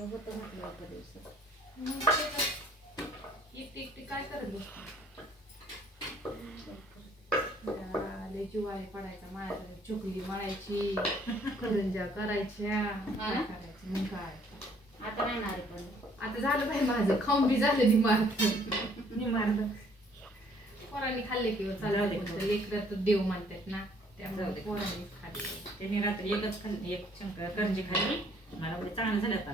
होतं म्हटलं एका दिवसात? एकटी एकटी काय करत लय जीवारी पडायचा माझ्या चुकली मळायची करंजा करायच्या काय? करायचं मग काय आता नाही ना पण आता झालं पाहिजे माझं खाऊन बी झालं निमार्थ निमार्थ पोरांनी खाल्ले की जाऊ दे. चालतं लेकरं तर देव मानतात ना त्यामुळे. पोरांनी खाल्ले त्यांनी रात्री एकच खाल्ली एक शंकर करंजी खाल्ली मला म्हणजे चांगलं झालं आता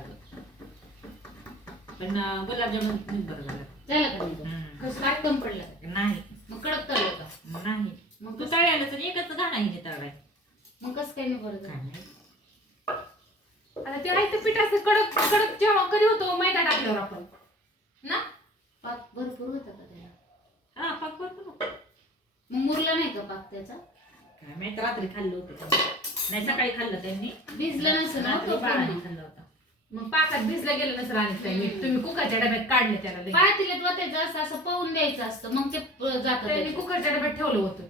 पण गुलाबजामुन बरं झालं. झालं का नाही हम्म. कसं काय कम पडलं? नाही. मग कडक तळलं का? नाही. मग तू कसं? तळ्याला तर एकच घाणा हिने तळाय मग कसं काय नाही बरं काय झालं नाही. आता ते आहे पीठ असं कडक कडक जेव्हा कधी होतो मैदा टाकल्यावर आपण. ना? पाक भरपूर होता का त्याला? हा पाक भरपूर होता. मग मुरला नाही का पाक त्याचा? काय माहीत रात्री खाल्लं होतं त्यांनी. नाही सकाळी खाल्लं त्यांनी. भिजलं नसेल ना रात्री तो बाळाने पण. खाल्लं होतं. मग पाकात भिजलं गेलं नसलं आणि मीठ तुम्ही कुकरच्या डब्यात काढले त्याला लगेच. पातेल्यात वाटायचं असं असं पाहून द्यायचं असतं मग ते जात त्यांनी कुकरच्या डब्यात ठेवलं होतं.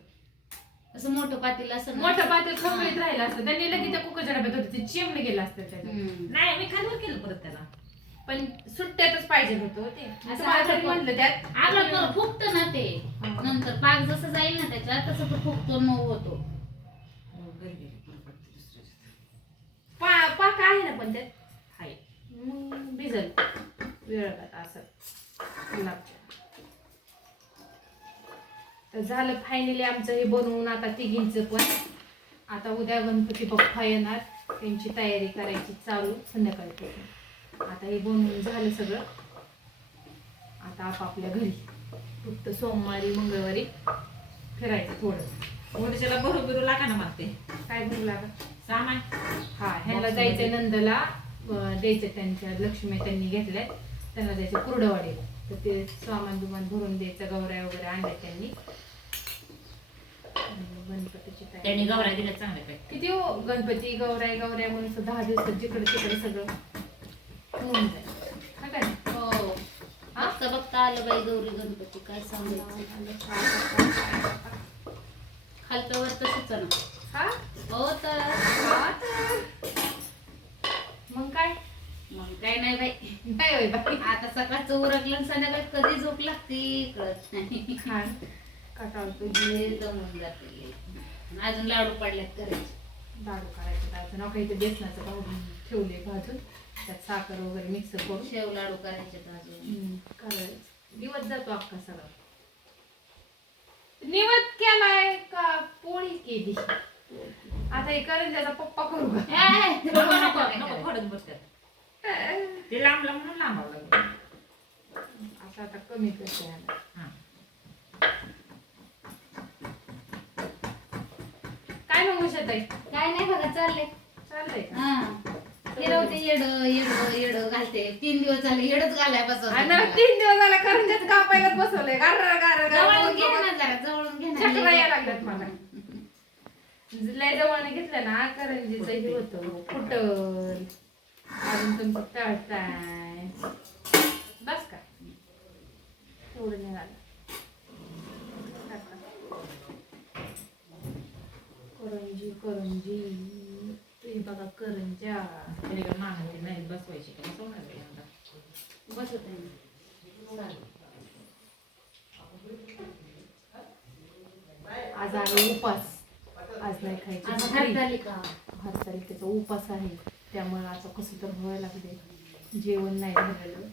असं मोठं पातेलं असं ना. मोठं पातेल खवळीत राहिलं असतं. त्यांनी लगेच त्या कुकरच्या डब्यात होतं. ते चिमणे गेलं असतं त्याच्यात. हम्म. नाही मी खाल्लं केलं परत त्याला. पण सुट्ट्यातच पाहिजे होतं ते. असं म्हणलं त्यात. आपलं पर फुगतं ना ते. हा. नंतर पाक जसं जाईल ना त्याच्यात तसं तो फुगतो मऊ होतो. पा- पाक आहे ना पण त्यात? मग भिजल. वेळ असं. तर झालं फायनली आमचं हे बनवून आता तिघींचं पण. आता उद्या गणपती बाप्पा येणार. त्यांची तयारी करायची चालू संध्याकाळी आता हे बनवून झालं सगळं. आता आपापल्या घरी. फक्त सोमवारी मंगळवारी फिरायचं थोडं. ओढीच्याला भरू बिरू लागा ना मग ते काय भरू लागत सामान. हा ह्याला जायचंय नंदला. द्यायचं त्यांच्या लक्ष्मी त्यांनी घेतल्यात त्यांना द्यायचं कुरडवाडीला तर ते सामान बिमान भरून द्यायचं गौऱ्या वगैरे आणल्या त्यांनी. गणपतीची त्यांनी तयारी गवऱ्या दिल्या चांगल्या किती हो? गणपती गौराय गौऱ्या म्हणून असं दहा दिवसात जिकडे तिकडे सगळं होऊन जाईल. हा काय हो. हा? बघता बघता आलं बाई गौरी गणपती काय सांगायचं. खालतं वर तसंच ना. हा? हा तर. मग काय मग काय नाही बाई काय होय आता सकाळचं उरकलं आणि संध्याकाळी कधी झोप लागते कळत नाही. काटाळतो लय दमून जाते. अजून लाडू पडल्यात करायचे. लाडू करायचं त्याचं नाव काही ते बेसनाचं पावडर ठेवले भाजून त्यात साखर वगैरे मिक्स करून. शेव लाडू करायचे अजून. हम्म, करायचं. दिवस जातो अख्खा सगळा. निवत केलाय का पोळी केली? आता हे करंजाचा पप्पा करू का? ए, नको नको, नको नको, नको नको. बसतात. ते लांब लांब म्हणून लांबावं लागलं आता आता कमी करते. हा. काय मग उषाताई काय नाही बघा चाललंय. चाललंय का? हा. फिरवते येड येड येड घालते. तीन दिवस झाले येडच घालाय आणि मला बस तीन दिवस झाला करंजात कापायला बसवलंय. गार गार जवळून घे ना जरा जवळून घे चक्रा ना यायला लागल्यात मला. लय जवळने घेतलं ना करंजीचं हे होतं. तुमचं तळताय बस का झालं टाका. करंजी करंजी हे बघा करंजा काय मागणी नाही बसवायची का. बसत आहे. आज आहे उपास आज नाही खायची. हरतालिका हरतालिकेचा उपास आहे त्यामुळं आता कसं तर व्हावं लागते जेवण नाही झालेलं.